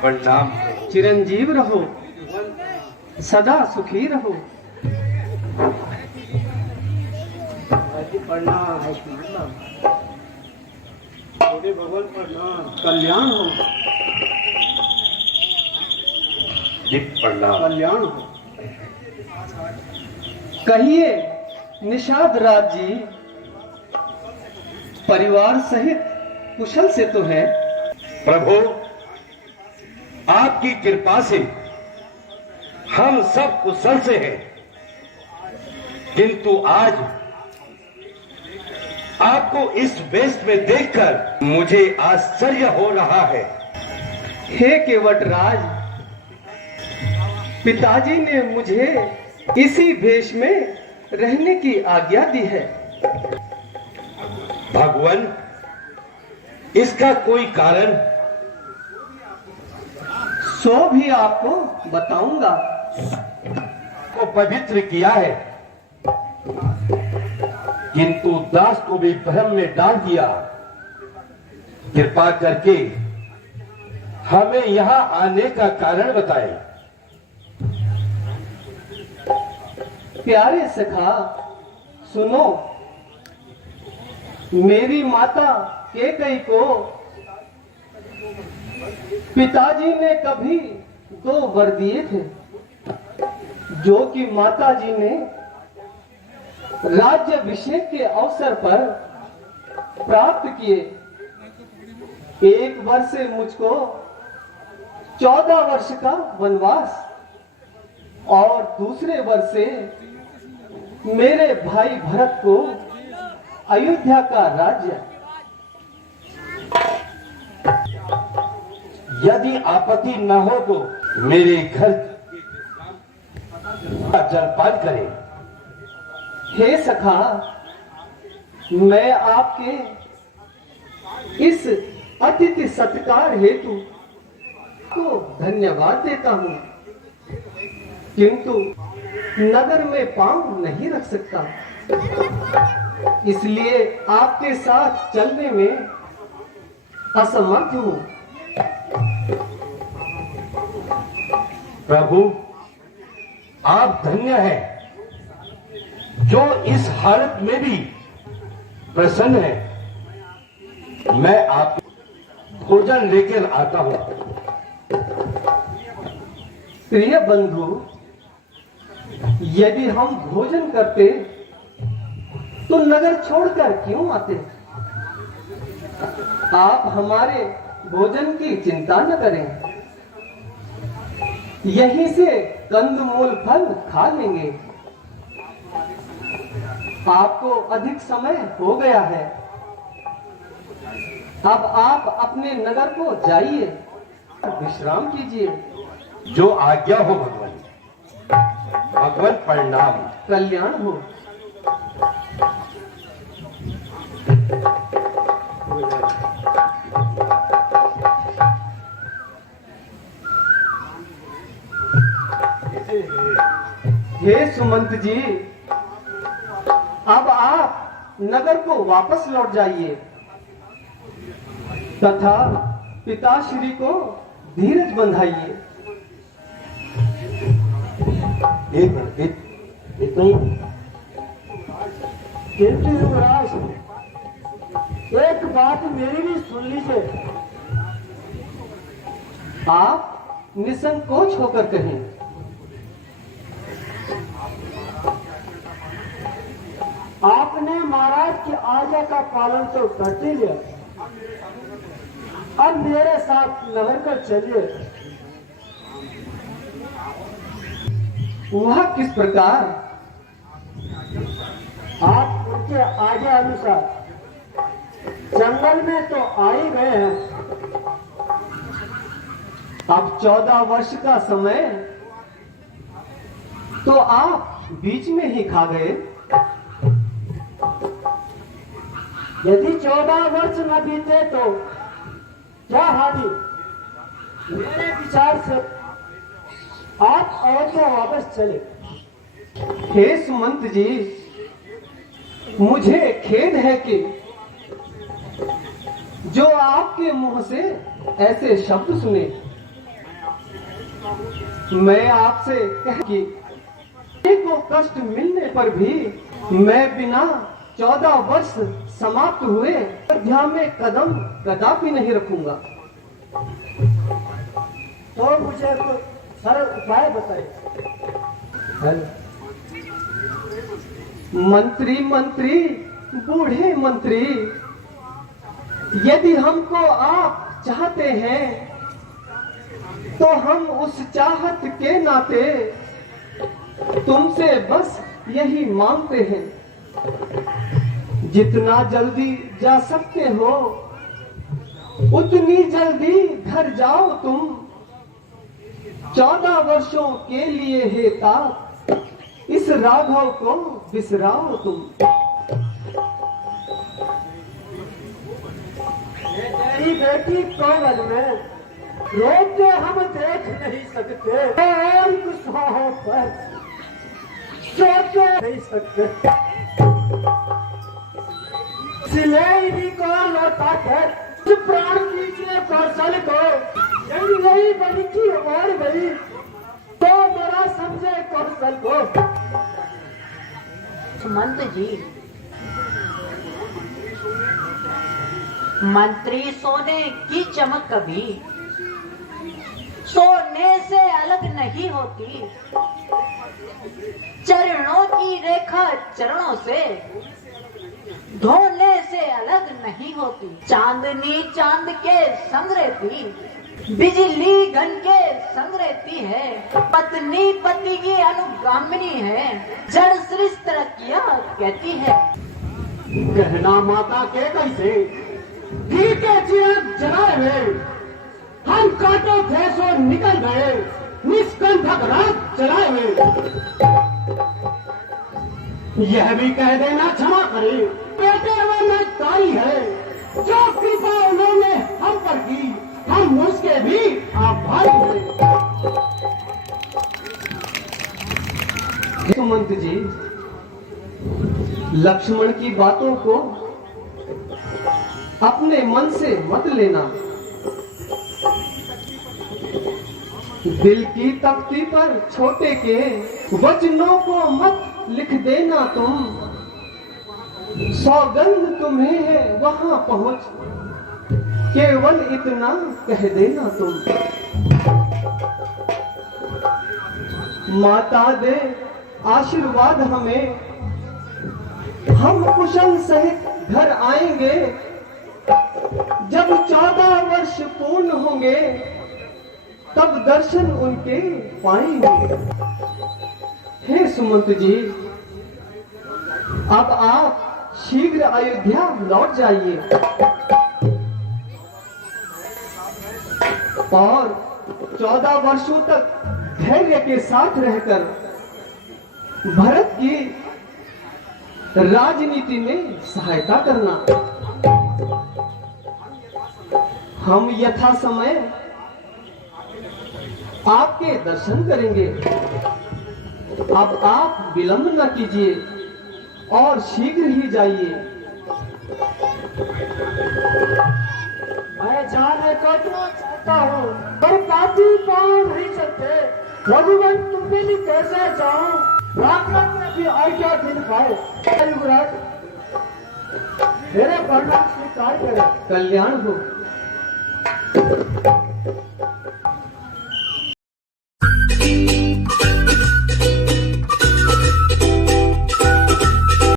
प्रणाम। चिरंजीव रहो, सदा सुखी रहो। भगवान प्रणाम। कल्याण हो, प्रणाम। कल्याण हो। कहिए निषाद राज जी, परिवार सहित कुशल से तो है? प्रभु, आपकी कृपा से हम सब कुशल से हैं, किंतु आज आपको इस वेश में देखकर मुझे आश्चर्य हो रहा है। हे केवटराज, पिताजी ने मुझे इसी वेश में रहने की आज्ञा दी है। भगवान, इसका कोई कारण? सो भी आपको बताऊंगा। को पवित्र किया है, किंतु दास को भी भ्रम में डाल दिया। कृपा करके हमें यहां आने का कारण बताएं। प्यारे सखा, सुनो। मेरी माता केकई को पिताजी ने कभी 2 वर दिए थे, जो कि माताजी ने राज्याभिषेक के अवसर पर प्राप्त किए। एक वर्ष से मुझको 14 वर्ष का वनवास और दूसरे वर्ष से मेरे भाई भरत को अयोध्या का राज्य। यदि आपत्ति न हो तो मेरे घर जलपान करें। हे सखा, मैं आपके इस अतिथि सत्कार हेतु को धन्यवाद देता हूं, किंतु नगर में पांव नहीं रख सकता, इसलिए आपके साथ चलने में असमर्थ हूं। प्रभु, आप धन्य हैं जो इस हालत में भी प्रसन्न है। मैं आप भोजन लेकर आता हूं। प्रिय बंधु, यदि हम भोजन करते तो नगर छोड़कर क्यों आते? आप हमारे भोजन की चिंता न करें, यहीं से कंदमूल फल खा लेंगे। आपको अधिक समय हो गया है, अब आप अपने नगर को जाइए, विश्राम कीजिए। जो आज्ञा हो भगवान। भगवान प्रणाम। कल्याण हो। हे सुमंत जी, अब आप नगर को वापस लौट जाइए तथा पिताश्री को धीरज बंधाइए। किंतु युवराज, एक बात मेरी भी सुन लीजिए। आप निसंकोच होकर कहें। आपने महाराज की आज्ञा का पालन तो करते लिया, अब मेरे साथ नगर कर चलिए। वह किस प्रकार? आप उनके आज्ञा अनुसार जंगल में तो आ ही गए हैं। अब 14 वर्ष का समय तो आप बीच में ही खा गए। यदि 14 वर्ष न बीते तो क्या हानि? मेरे विचार से आप अयोध्या वापस चले। हे सुमंत जी, मुझे खेद है कि जो आपके मुंह से ऐसे शब्द सुने। मैं आपसे कह कि को कष्ट मिलने पर भी मैं बिना 14 वर्ष समाप्त हुए अयोध्या में कदम कदापि नहीं रखूंगा। तो मुझे कोई सरल उपाय बताइए। मंत्री मंत्री बूढ़े मंत्री, यदि हमको आप चाहते हैं तो हम उस चाहत के नाते तुमसे बस यही मांगते हैं, जितना जल्दी जा सकते हो उतनी जल्दी घर जाओ तुम। 14 वर्षों के लिए हे तात इस राघव को बिसराओ तुम। मेरी बेटी कोमल में रोते हम देख नहीं सकते और गुस्साओं पर सोच नहीं सकते। सिलाई को लौटा कर प्राण कीजिए कौशल को, यदि नहीं बनी की और गई तो मेरा समझे कौशल को। सुमंत जी, मंत्री सोने की चमक कभी सोने से अलग नहीं होती, चरणों की रेखा चरणों से धोने से अलग नहीं होती। चांदनी चांद के संग रहती, बिजली घन के संग रहती है, पत्नी पति की अनुगामिनी है, जड़ सृष्ट तरक्कियां कहती है। कहना माता के कैसे घी के चिराग जलाए हुए हम कांटों थे सो निकल गए, निष्कंठक रात चलाए हुए। यह भी कह देना क्षमा करे बेटे वो मैं तारी है, जो कृपा उन्होंने हम पर की हम उसके भी आभारी हैं। सुमंत जी, लक्ष्मण की बातों को अपने मन से मत लेना। दिल की तख्ती पर छोटे के वचनों को मत लिख देना तुम। सौगंध तुम्हें है वहां पहुंच, केवल इतना कह देना तुम। माता दे आशीर्वाद हमें, हम कुशल सहित घर आएंगे। जब 14 वर्ष पूर्ण होंगे तब दर्शन उनके पाएंगे। हे सुमंत जी, अब आप शीघ्र अयोध्या लौट जाइए और 14 वर्षों तक धैर्य के साथ रहकर भरत की राजनीति में सहायता करना। हम यथा समय आपके दर्शन करेंगे। अब आप विलंब न कीजिए और शीघ्र ही जाइए। मैं जाने को तो चाहता हूँ पर पापी पाँव नहीं सकते। भगवान तुम भी कैसे जाऊँ, रात में भी आज्ञा दिन पाए। युवराज मेरे परिणाम स्वीकार करें। कल्याण हो।